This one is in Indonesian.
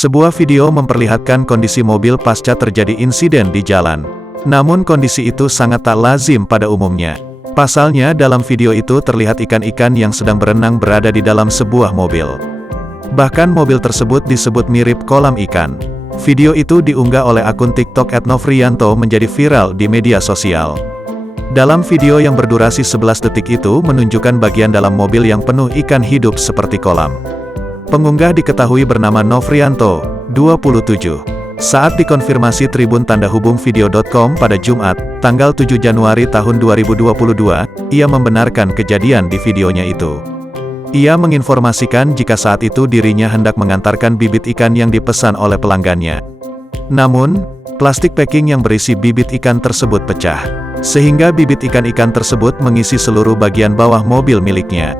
Sebuah video memperlihatkan kondisi mobil pasca terjadi insiden di jalan. Namun kondisi itu sangat tak lazim pada umumnya. Pasalnya dalam video itu terlihat ikan-ikan yang sedang berenang berada di dalam sebuah mobil. Bahkan mobil tersebut disebut mirip kolam ikan. Video itu diunggah oleh akun TikTok @novrianto menjadi viral di media sosial. Dalam video yang berdurasi 11 detik itu menunjukkan bagian dalam mobil yang penuh ikan hidup seperti kolam. Pengunggah diketahui bernama Novrianto, 27. Saat dikonfirmasi Tribun Tanda Hubung Video.com pada Jumat, tanggal 7 Januari tahun 2022, ia membenarkan kejadian di videonya itu. Ia menginformasikan jika saat itu dirinya hendak mengantarkan bibit ikan yang dipesan oleh pelanggannya. Namun, plastik packing yang berisi bibit ikan tersebut pecah, sehingga bibit ikan-ikan tersebut mengisi seluruh bagian bawah mobil miliknya.